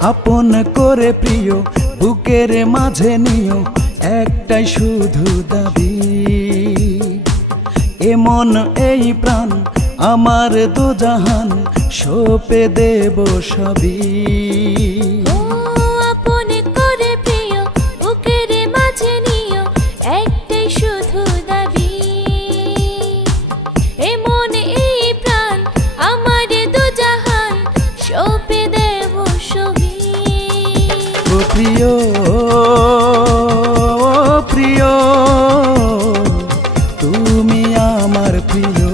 আপন করে প্রিয় বুকের মাঝে নিও, একটাই শুধু দাবি, এ মন এই প্রাণ আমার দোজাহান সঁপে দেব সবই। প্রিয় প্রিয় তুমি আমার প্রিয়,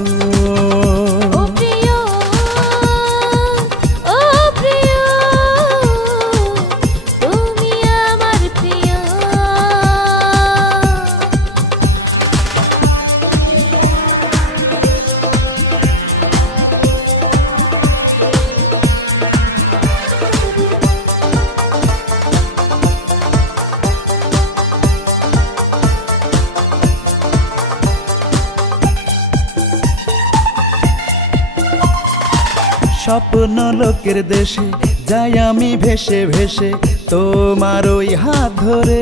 স্বপ্ন লোকের দেশে যাই আমি ভেসে ভেসে তোমার ওই হাত ধরে,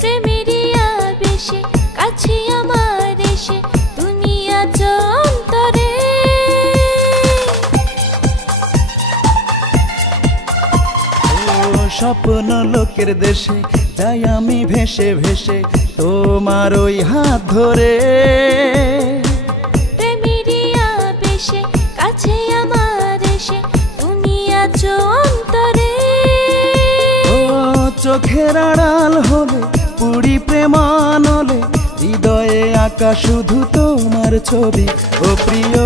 প্রেমেরই আবেশে কাছে আমার এসে দুনিয়া চন্তরে। স্বপ্ন লোকের দেশে যাই আমি ভেসে ভেসে তোমার ওই হাত ধরে, চোখের আড়াল হলে পুরি প্রেমানলে হৃদয়ে আঁকা শুধু তোমার ছবি। ও প্রিয়